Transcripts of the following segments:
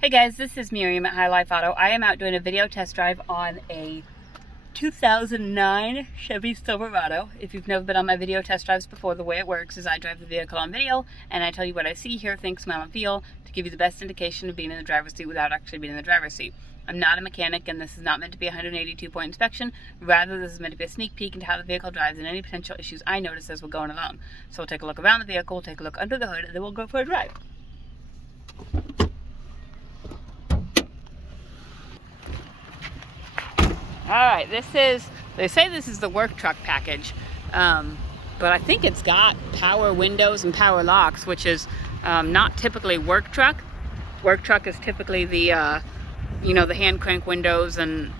Hey guys, this is Miriam at High Life Auto. I am out doing a video test drive on a 2009 Chevy Silverado. If you've never been on my video test drives before, the way it works is I drive the vehicle on video and I tell you what I see, hear, think, smell, and feel to give you the best indication of being in the driver's seat without actually being in the driver's seat. I'm not a mechanic and this is not meant to be a 182-point inspection. Rather, this is meant to be a sneak peek into how the vehicle drives and any potential issues I notice as we're going along. So we'll take a look around the vehicle, we'll take a look under the hood, and then we'll go for a drive. Alright, they say this is the work truck package, but I think it's got power windows and power locks, which is not typically work truck. Work truck is typically the, the hand crank windows and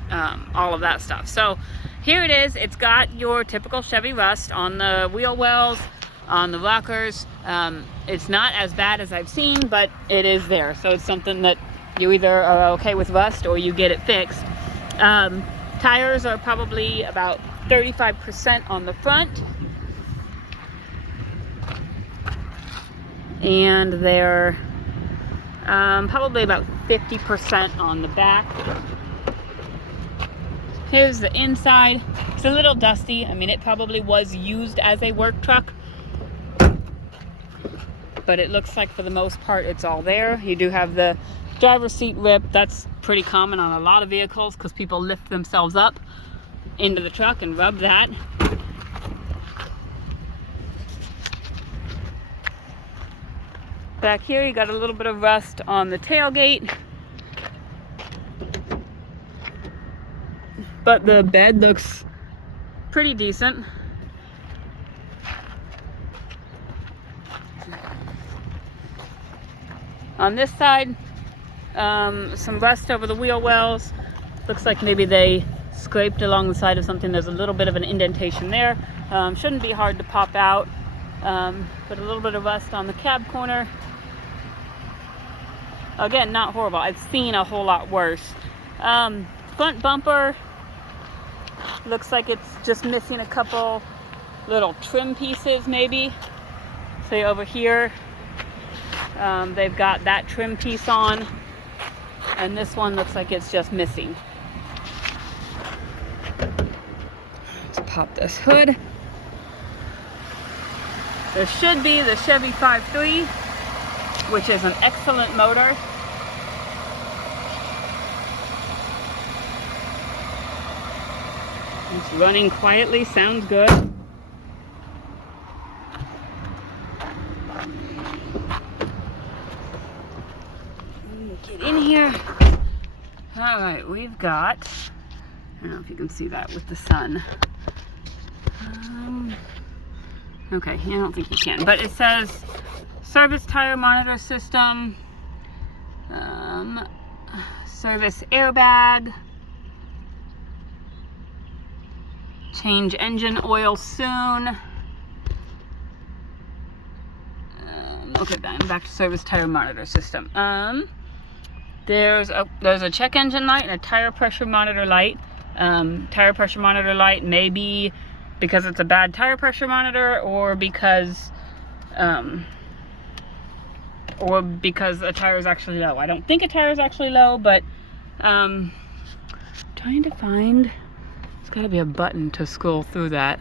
all of that stuff. So here it is. It's got your typical Chevy rust on the wheel wells, on the rockers. It's not as bad as I've seen, but it is there. So it's something that you either are okay with rust or you get it fixed. Tires are probably about 35% on the front, and they're probably about 50% on the back. Here's the inside. It's a little dusty. I mean, it probably was used as a work truck, but it looks like for the most part it's all there. You do have the driver's seat rip. That's pretty common on a lot of vehicles because people lift themselves up into the truck and rub that. Back here you got a little bit of rust on the tailgate, but the bed looks pretty decent. On this side, some rust over the wheel wells. Looks like maybe they scraped along the side of something. There's a little bit of an indentation there. Shouldn't be hard to pop out, but a little bit of rust on the cab corner. Again, not horrible. I've seen a whole lot worse. Front bumper looks like it's just missing a couple little trim pieces maybe. See over here, they've got that trim piece on, and this one looks like it's just missing. Let's pop this hood. There should be the Chevy 5.3, which is an excellent motor. It's running quietly, sounds good. Get in here. All right, we've got, I don't know if you can see that with the sun. Okay, I don't think you can, but it says service tire monitor system, service airbag, change engine oil soon. Okay, then back to service tire monitor system. There's a check engine light and a tire pressure monitor light. Tire pressure monitor light may be because it's a bad tire pressure monitor, or because a tire is actually low. I don't think a tire is actually low, but trying to find. There's got to be a button to scroll through that.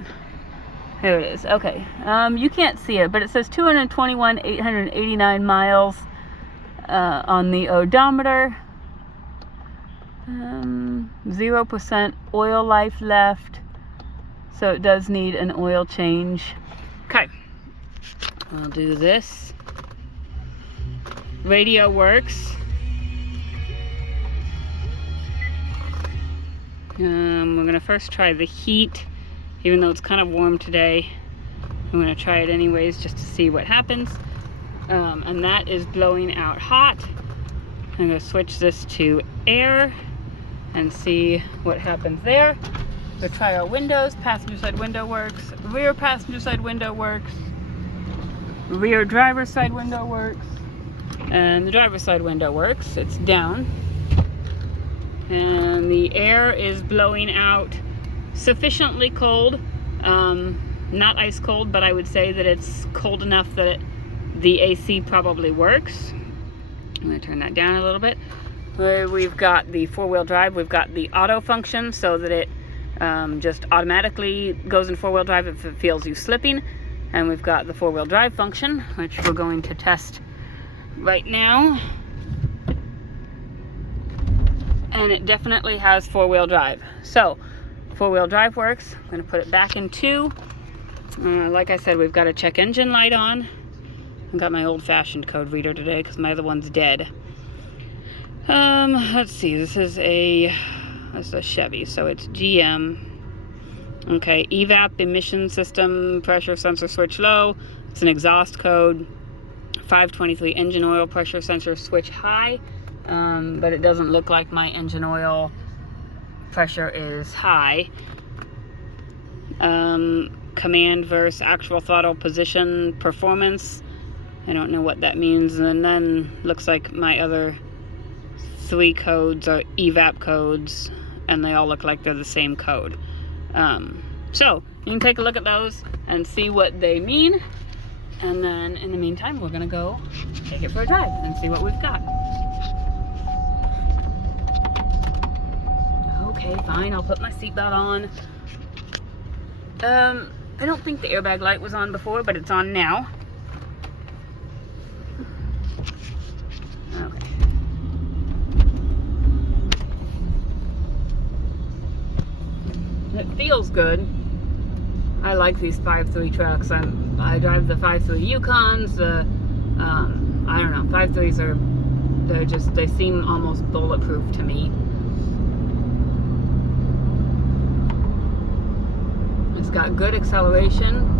There it is. Okay. You can't see it, but it says 221,889 miles on the odometer. 0% oil life left, so it does need an oil change. Okay, I'll do this. Radio works. We're gonna first try the heat, even though it's kind of warm today. I'm gonna try it anyways just to see what happens. And that is blowing out hot. I'm gonna switch this to air and see what happens there. We'll try our windows. Passenger side window works. Rear passenger side window works. Rear driver's side window works. And the driver's side window works. It's down. And the air is blowing out sufficiently cold. Not ice cold, but I would say that it's cold enough that the AC probably works. I'm going to turn that down a little bit. We've got the four-wheel drive. We've got the auto function so that it just automatically goes in four-wheel drive if it feels you slipping. And we've got the four-wheel drive function, which we're going to test right now. And it definitely has four-wheel drive. So, four-wheel drive works. I'm going to put it back in 2. Like I said, we've got a check engine light on. I've got my old-fashioned code reader today because my other one's dead. Let's see. This is a Chevy, so it's GM. Okay, Evap emission system, pressure sensor switch low. It's an exhaust code. 523 engine oil pressure sensor switch high. But it doesn't look like my engine oil pressure is high. Command versus actual throttle position performance. I don't know what that means. And then looks like my other 3 codes are Evap codes, and they all look like they're the same code. So you can take a look at those and see what they mean. And then in the meantime, we're gonna go take it for a drive and see what we've got. Okay, fine, I'll put my seatbelt on. I don't think the airbag light was on before, but it's on now. Okay. It feels good. I like these 5.3 trucks. I drive the 5.3 Yukons. I don't know, 5.3s they seem almost bulletproof to me. It's got good acceleration.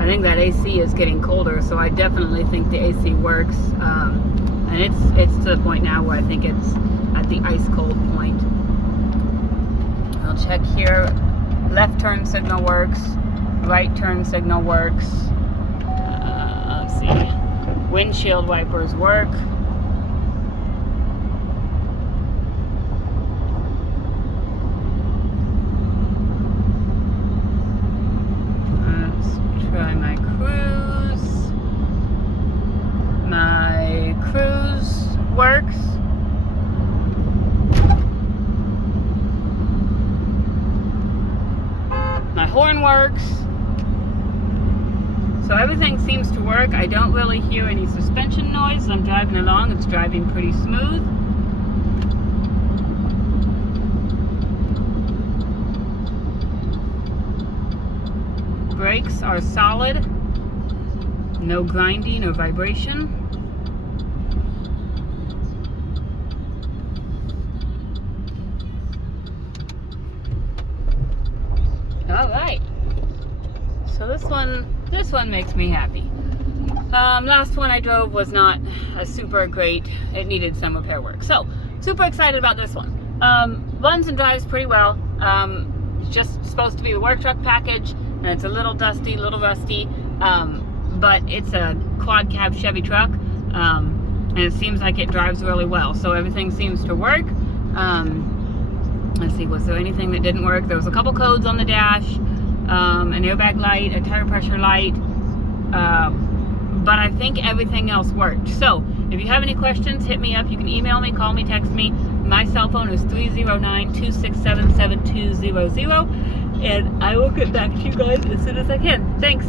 I think that AC is getting colder, so I definitely think the AC works. And it's to the point now where I think it's at the ice cold point. I'll check here. Left turn signal works. Right turn signal works. Let's see. Windshield wipers work. Try my cruise. My cruise works. My horn works. So everything seems to work. I don't really hear any suspension noise. I'm driving along. It's driving pretty smooth. Brakes are solid, no grinding or vibration. All right, so this one makes me happy. Last one I drove was not a super great. It needed some repair work. So super excited about this one. Runs and drives pretty well. It's just supposed to be the work truck package. And it's a little dusty, a little rusty, but it's a quad cab Chevy truck, and it seems like it drives really well. So everything seems to work. Let's see, was there anything that didn't work? There was a couple codes on the dash, an airbag light, a tire pressure light, but I think everything else worked. So if you have any questions, hit me up. You can email me, call me, text me. My cell phone is 309-267-7200. And I will get back to you guys as soon as I can. Thanks.